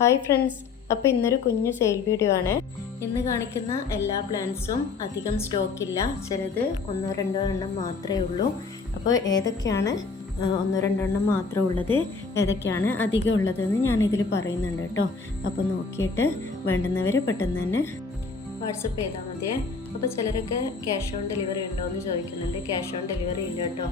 Hi friends അപ്പോൾ ഇന്നൊരു കുഞ്ഞു സെയിൽ വീഡിയോ ആണ്. ഇന്ന് കാണിക്കുന്ന എല്ലാ പ്ലാന്റ്സും അധികം സ്റ്റോക്കില്ല ചിലത് ഒന്നോ രണ്ടോ എണ്ണം മാത്രമേ ഉള്ളൂ. അപ്പോൾ ഏതൊക്കെയാണ് ഒന്നോ രണ്ടോ എണ്ണം മാത്രമേ ഉള്ളത് ഏതൊക്കെയാണ് അധികം ഉള്ളതെന്ന് ഞാനിതിൽ പറയുന്നുണ്ട് കേട്ടോ. അപ്പോൾ നോക്കിയിട്ട് വേണ്ടുന്നവർ പെട്ടെന്ന് തന്നെ വാട്സപ്പ് ചെയ്താൽ മതിയേ. അപ്പോൾ ചിലരൊക്കെ ക്യാഷ് ഓൺ ഡെലിവറി ഉണ്ടോ എന്ന് ചോദിക്കുന്നുണ്ട്. ക്യാഷ് ഓൺ ഡെലിവറി ഇല്ല കേട്ടോ.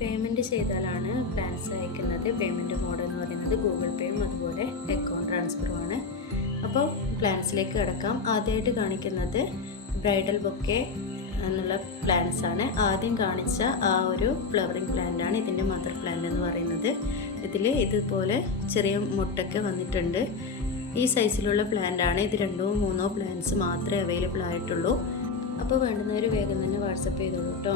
പേയ്മെന്റ് ചെയ്താലാണ് പ്ലാൻസ് അയക്കുന്നത്. പേയ്മെന്റ് മോഡ് എന്ന് പറയുന്നത് ഗൂഗിൾ പേയും അതുപോലെ അക്കൗണ്ട് ട്രാൻസ്ഫറും ആണ്. അപ്പോൾ പ്ലാൻസിലേക്ക് കിടക്കാം. ആദ്യമായിട്ട് കാണിക്കുന്നത് ബ്രൈഡൽ ബൊക്കെ എന്നുള്ള പ്ലാൻസ് ആണ്. ആദ്യം കാണിച്ച ആ ഒരു ഫ്ലവറിങ് പ്ലാന്റ് ആണ് ഇതിന്റെ മദർ പ്ലാന്റ് എന്ന് പറയുന്നത്. ഇതിൽ ഇതുപോലെ ചെറിയ മുട്ടൊക്കെ വന്നിട്ടുണ്ട്. ഈ സൈസിലുള്ള പ്ലാന്റ് ആണ്. ഇത് രണ്ടോ മൂന്നോ പ്ലാന്റ്സ് മാത്രമേ അവൈലബിൾ ആയിട്ടുള്ളൂ. അപ്പോൾ വേണ്ടുന്നവർ വേഗം തന്നെ വാട്സപ്പ് ചെയ്തോളൂ കേട്ടോ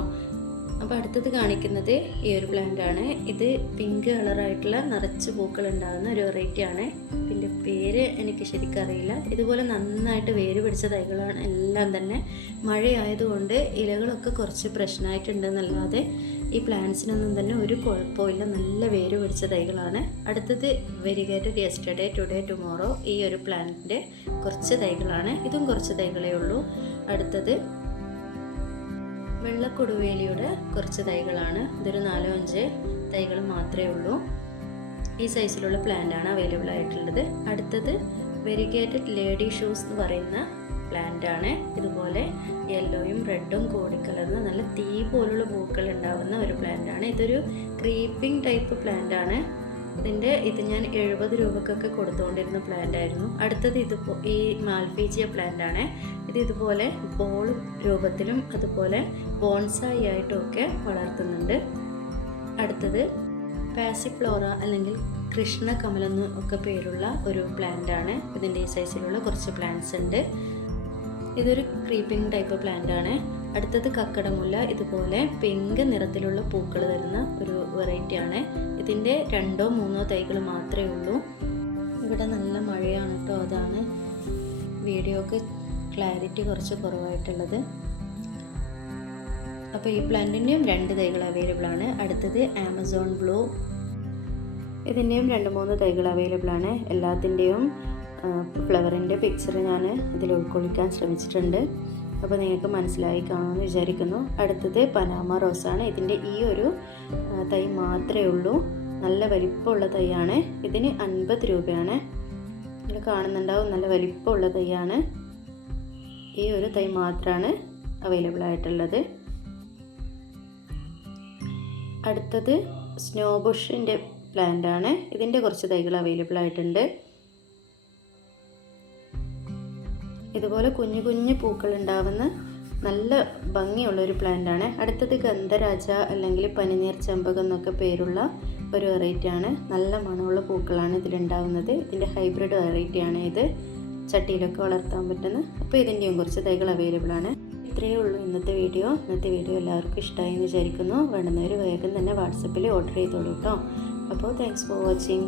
അപ്പോൾ അടുത്തത് കാണിക്കുന്നത് ഈ ഒരു പ്ലാന്റ് ആണ്. ഇത് പിങ്ക് കളറായിട്ടുള്ള നിറച്ച് പൂക്കൾ ഉണ്ടാകുന്ന ഒരു വെറൈറ്റി ആണ്. ഇതിന്റെ പേര് എനിക്ക് ശരിക്കും അറിയില്ല. ഇതുപോലെ നന്നായിട്ട് വേര് പിടിച്ച തൈകളാണ് എല്ലാം തന്നെ. മഴയായതുകൊണ്ട് ഇലകളൊക്കെ കുറച്ച് പ്രശ്നമായിട്ടുണ്ടെന്നല്ലാതെ ഈ പ്ലാന്റ്സിനൊന്നും തന്നെ ഒരു കുഴപ്പമില്ല. നല്ല വേര് പിടിച്ച തൈകളാണ്. അടുത്തത് വെരിഗേറ്റഡ് യെസ്റ്റർഡേ ടുഡേ ടുമോറോ ഈ ഒരു പ്ലാന്റിന്റെ കുറച്ച് തൈകളാണ്. ഇതും കുറച്ച് തൈകളേ ഉള്ളൂ. അടുത്തത് വെള്ളക്കൊടുവേലിയുടെ കുറച്ച് തൈകളാണ്. ഇതൊരു നാലോ അഞ്ച് തൈകൾ മാത്രമേ ഉള്ളൂ. ഈ സൈസിലുള്ള പ്ലാന്റ് ആണ് അവൈലബിൾ ആയിട്ടുള്ളത്. അടുത്തത് വെരിഗേറ്റഡ് ലേഡി ഷൂസ് എന്ന് പറയുന്ന പ്ലാന്റ് ആണ് ഇതുപോലെ യെല്ലോയും റെഡും കൂടിക്കലർന്ന് നല്ല തീ പോലുള്ള പൂക്കൾ ഉണ്ടാവുന്ന ഒരു പ്ലാന്റ് ആണ് ഇതൊരു ക്രീപ്പിംഗ് ടൈപ്പ് പ്ലാന്റ് ആണ് ഇതിന്റെ ഇത് ഞാൻ എഴുപത് രൂപക്കൊക്കെ കൊടുത്തുകൊണ്ടിരുന്ന പ്ലാന്റ് ആയിരുന്നു. അടുത്തത് ഇത് ഈ മാൽഫീജിയ പ്ലാന്റ് ആണ്. ഇത് ഇതുപോലെ ബോൾ രൂപത്തിലും അതുപോലെ ബോൺസായി ആയിട്ടും ഒക്കെ വളർത്തുന്നുണ്ട്. അടുത്തത് പാസിഫ്ലോറ അല്ലെങ്കിൽ കൃഷ്ണ കമലെന്ന് ഒക്കെ പേരുള്ള ഒരു പ്ലാന്റ് ആണ്. ഇതിന്റെ ഈ സൈസിലുള്ള കുറച്ച് പ്ലാന്റ്സ് ഉണ്ട്. ഇതൊരു ക്രീപ്പിംഗ് ടൈപ്പ് പ്ലാന്റ് ആണ്. അടുത്തത് കക്കടമുല്ല ഇതുപോലെ പിങ്ക് നിറത്തിലുള്ള പൂക്കൾ തരുന്ന ഒരു വെറൈറ്റി ആണ്. ഇതിന്റെ രണ്ടോ മൂന്നോ തൈകൾ മാത്രമേ ഉള്ളൂ. ഇവിടെ നല്ല മഴയാണ് കേട്ടോ അതാണ് വീഡിയോക്ക് ക്ലാരിറ്റി കുറച്ച് കുറവായിട്ടുള്ളത്. അപ്പോൾ ഈ പ്ലാന്റിന്റെയും രണ്ട് തൈകൾ അവൈലബിൾ ആണ്. അടുത്തത് ആമസോൺ ബ്ലൂ. ഇതിന്റെയും രണ്ട് മൂന്ന് തൈകൾ അവൈലബിൾ ആണ്. എല്ലാത്തിന്റെയും ഫ്ലവറിന്റെ പിക്ചർ ഞാൻ ഇതിൽ ഉൾക്കൊള്ളിക്കാൻ ശ്രമിച്ചിട്ടുണ്ട്. അപ്പോൾ നിങ്ങൾക്ക് മനസ്സിലായി കാണുമെന്ന് വിചാരിക്കുന്നു. അടുത്തത് പനാമ റോസാണ്. ഇതിന്റെ ഈ ഒരു തൈ മാത്രമേ ഉള്ളൂ. നല്ല വലിപ്പമുള്ള തൈയാണ്. ഇതിന് അൻപത് രൂപയാണ്. നിങ്ങൾ കാണുന്നുണ്ടാവും. നല്ല വലിപ്പമുള്ള തൈയാണ്. ഈ ഒരു തൈ മാത്രമാണ് അവൈലബിൾ ആയിട്ടുള്ളത്. അടുത്തത് സ്നോ ബുഷിന്റെ പ്ലാന്റ് ആണ്. ഇതിന്റെ കുറച്ച് തൈകൾ അവൈലബിൾ ആയിട്ടുണ്ട്. ഇതുപോലെ കുഞ്ഞു കുഞ്ഞു പൂക്കൾ ഉണ്ടാവുന്ന നല്ല ഭംഗിയുള്ള ഒരു പ്ലാന്റ് ആണ് അടുത്തത് ഗന്ധരാജ അല്ലെങ്കിൽ പനിനീർ ചെമ്പകം എന്നൊക്കെ പേരുള്ള ഒരു വെറൈറ്റി ആണ്. നല്ല മണമുള്ള പൂക്കളാണ് ഇതിലുണ്ടാവുന്നത്. ഇതിന്റെ ഹൈബ്രിഡ് വെറൈറ്റി ആണ് ഇത്. ചട്ടിയിലൊക്കെ വളർത്താൻ പറ്റുന്നത് അപ്പോൾ ഇതിന്റെയും കുറച്ച് തൈകൾ അവൈലബിൾ ആണ്. ഇത്രയേ ഉള്ളൂ ഇന്നത്തെ വീഡിയോ ഇന്നത്തെ വീഡിയോ എല്ലാവർക്കും ഇഷ്ടമായി എന്ന് വിചാരിക്കുന്നു. വേണ്ടുന്നവർ വേഗം തന്നെ വാട്സപ്പിൽ ഓർഡർ ചെയ്തോളൂ കേട്ടോ അപ്പോൾ താങ്ക്സ് ഫോർ വാച്ചിങ്